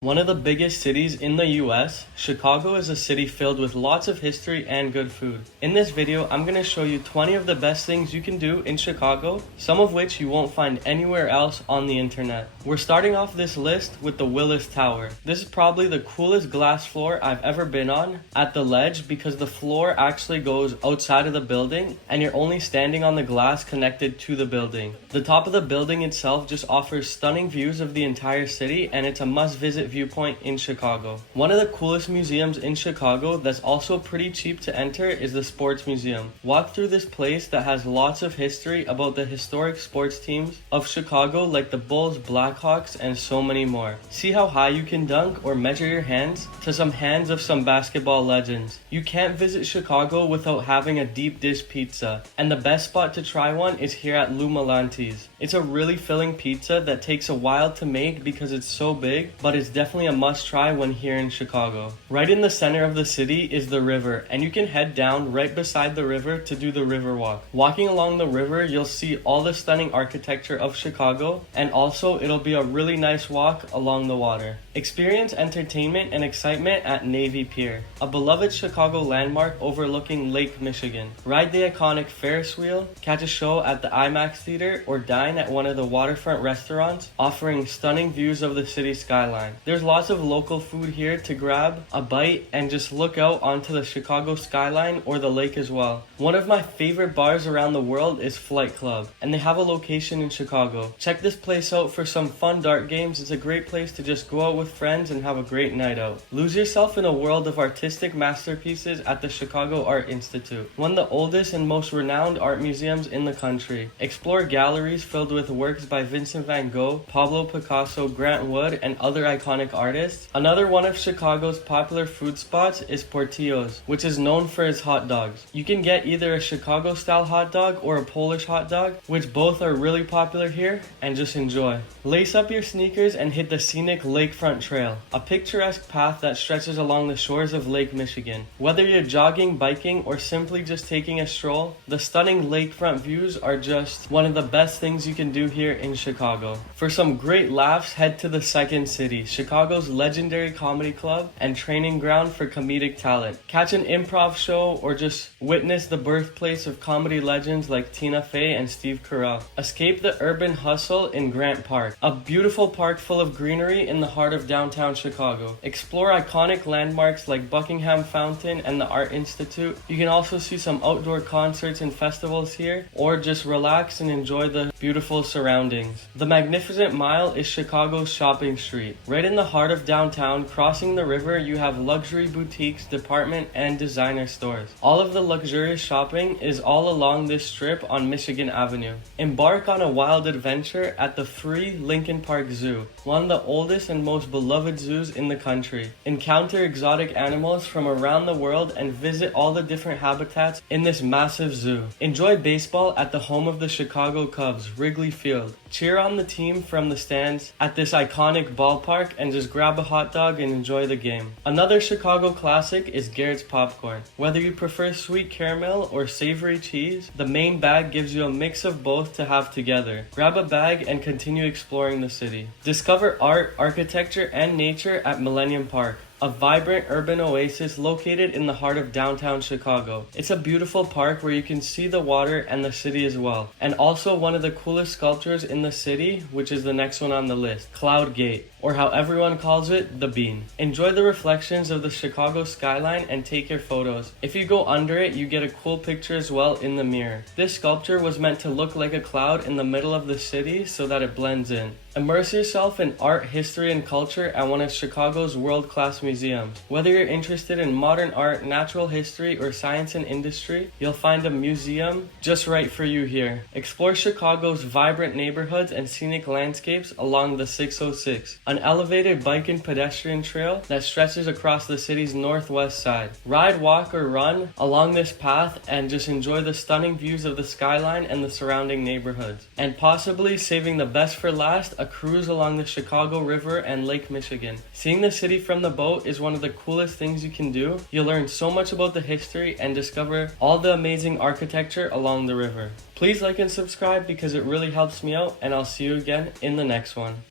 One of the biggest cities in the US, Chicago is a city filled with lots of history and good food. In this video, I'm going to show you 20 of the best things you can do in Chicago, some of which you won't find anywhere else on the internet. We're starting off this list with the Willis Tower. This is probably the coolest glass floor I've ever been on at the ledge because the floor actually goes outside of the building and you're only standing on the glass connected to the building. The top of the building itself just offers stunning views of the entire city and it's a must-visit viewpoint in Chicago. One of the coolest museums in Chicago that's also pretty cheap to enter is the Sports Museum. Walk through this place that has lots of history about the historic sports teams of Chicago like the Bulls, Blackhawks, and so many more. See how high you can dunk or measure your hands to some hands of some basketball legends. You can't visit Chicago without having a deep dish pizza, and the best spot to try one is here at Lou Malanti's. It's a really filling pizza that takes a while to make because it's so big, but it's definitely a must-try when here in Chicago. Right in the center of the city is the river, and you can head down right beside the river to do the river walk. Walking along the river, you'll see all the stunning architecture of Chicago, and also it'll be a really nice walk along the water. Experience entertainment and excitement at Navy Pier, a beloved Chicago landmark overlooking Lake Michigan. Ride the iconic Ferris wheel, catch a show at the IMAX Theater, or dine at one of the waterfront restaurants offering stunning views of the city skyline. There's lots of local food here to grab a bite and just look out onto the Chicago skyline or the lake as well. One of my favorite bars around the world is Flight Club, and they have a location in Chicago. Check this place out for some fun dart games. It's a great place to just go out with friends and have a great night out. Lose yourself in a world of artistic masterpieces at the Chicago Art Institute, one of the oldest and most renowned art museums in the country. Explore galleries filled with works by Vincent van Gogh, Pablo Picasso, Grant Wood, and other iconic artists. Another one of Chicago's popular food spots is Portillo's, which is known for its hot dogs. You can get either a Chicago-style hot dog or a Polish hot dog, which both are really popular here, and just enjoy. Lace up your sneakers and hit the scenic Lakefront Trail, a picturesque path that stretches along the shores of Lake Michigan. Whether you're jogging, biking, or simply just taking a stroll, the stunning lakefront views are just one of the best things you can do here in Chicago. For some great laughs, head to the Second City, Chicago's legendary comedy club and training ground for comedic talent. Catch an improv show or just witness the birthplace of comedy legends like Tina Fey and Steve Carell. Escape the urban hustle in Grant Park, a beautiful park full of greenery in the heart of downtown Chicago. Explore iconic landmarks like Buckingham Fountain and the Art Institute. You can also see some outdoor concerts and festivals here, or just relax and enjoy the beautiful surroundings. The Magnificent Mile is Chicago's shopping street. Right in the heart of downtown, crossing the river, you have luxury boutiques, department, and designer stores. All of the luxurious shopping is all along this strip on Michigan Avenue. Embark on a wild adventure at the free Lincoln Park Zoo, one of the oldest and most beloved zoos in the country. Encounter exotic animals from around the world and visit all the different habitats in this massive zoo. Enjoy baseball at the home of the Chicago Cubs, Wrigley Field. Cheer on the team from the stands at this iconic ballpark and just grab a hot dog and enjoy the game. Another Chicago classic is Garrett's Popcorn. Whether you prefer sweet caramel or savory cheese, the main bag gives you a mix of both to have together. Grab a bag and continue exploring the city. Discover art, architecture, and nature at Millennium Park, a vibrant urban oasis located in the heart of downtown Chicago. It's a beautiful park where you can see the water and the city as well. And also one of the coolest sculptures in the city, which is the next one on the list, Cloud Gate, or how everyone calls it, the Bean. Enjoy the reflections of the Chicago skyline and take your photos. If you go under it, you get a cool picture as well in the mirror. This sculpture was meant to look like a cloud in the middle of the city so that it blends in. Immerse yourself in art, history, and culture at one of Chicago's world-class museums. Whether you're interested in modern art, natural history, or science and industry, you'll find a museum just right for you here. Explore Chicago's vibrant neighborhoods and scenic landscapes along the 606, an elevated bike and pedestrian trail that stretches across the city's northwest side. Ride, walk, or run along this path and just enjoy the stunning views of the skyline and the surrounding neighborhoods. And possibly saving the best for last, a cruise along the Chicago River and Lake Michigan. Seeing the city from the boat is one of the coolest things you can do. You'll learn so much about the history and discover all the amazing architecture along the river. Please like and subscribe because it really helps me out, and I'll see you again in the next one.